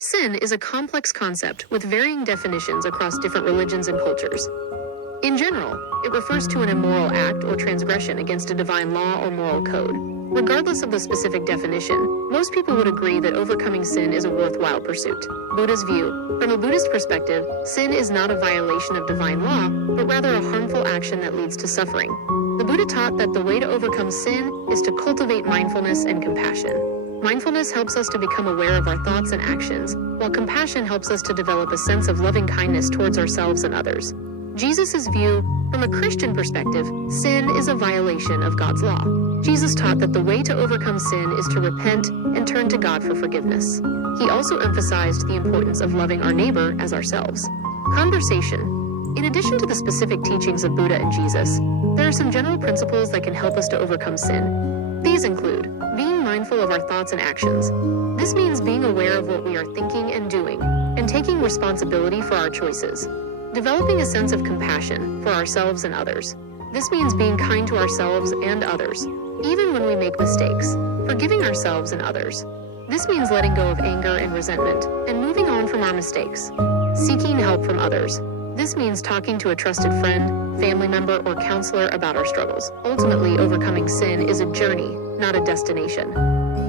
Sin is a complex concept with varying definitions across different religions and cultures. In general, it refers to an immoral act or transgression against a divine law or moral code. Regardless of the specific definition, most people would agree that overcoming sin is a worthwhile pursuit. Buddha's view: from a Buddhist perspective, sin is not a violation of divine law, but rather a harmful action that leads to suffering. The Buddha taught that the way to overcome sin is to cultivate mindfulness and compassion. Mindfulness helps us to become aware of our thoughts and actions, while compassion helps us to develop a sense of loving kindness towards ourselves and others. Jesus' view: from a Christian perspective, sin is a violation of God's law. Jesus taught that the way to overcome sin is to repent and turn to God for forgiveness. He also emphasized the importance of loving our neighbor as ourselves. Conversation: in addition to the specific teachings of Buddha and Jesus, there are some general principles that can help us to overcome sin. These include being mindful of our thoughts and actions. This means being aware of what we are thinking and doing, and taking responsibility for our choices. Developing a sense of compassion for ourselves and others. This means being kind to ourselves and others, even when we make mistakes. Forgiving ourselves and others. This means letting go of anger and resentment, and moving on from our mistakes. Seeking help from others. This means talking to a trusted friend, family member, or counselor about our struggles. Ultimately, overcoming sin is a journey, not a destination.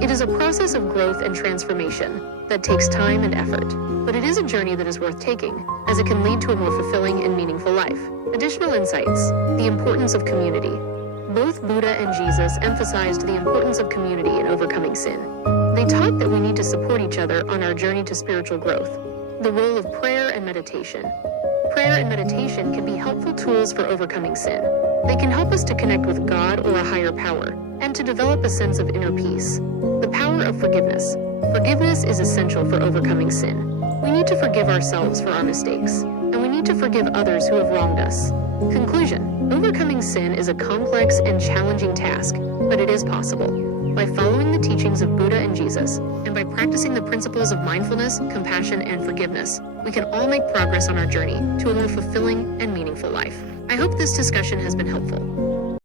It is a process of growth and transformation that takes time and effort, but it is a journey that is worth taking, as it can lead to a more fulfilling and meaningful life. Additional insights: the importance of community. Both Buddha and Jesus emphasized the importance of community in overcoming sin. They taught that we need to support each other on our journey to spiritual growth. The role of prayer and meditation. Prayer and meditation can be helpful tools for overcoming sin. They can help us to connect with God or a higher power, and to develop a sense of inner peace. The power of forgiveness. Forgiveness is essential for overcoming sin. We need to forgive ourselves for our mistakes, and we need to forgive others who have wronged us. Conclusion: overcoming sin is a complex and challenging task, but it is possible. By following the teachings of Buddha and Jesus, and by practicing the principles of mindfulness, compassion, and forgiveness, we can all make progress on our journey to a more fulfilling and meaningful life. I hope this discussion has been helpful.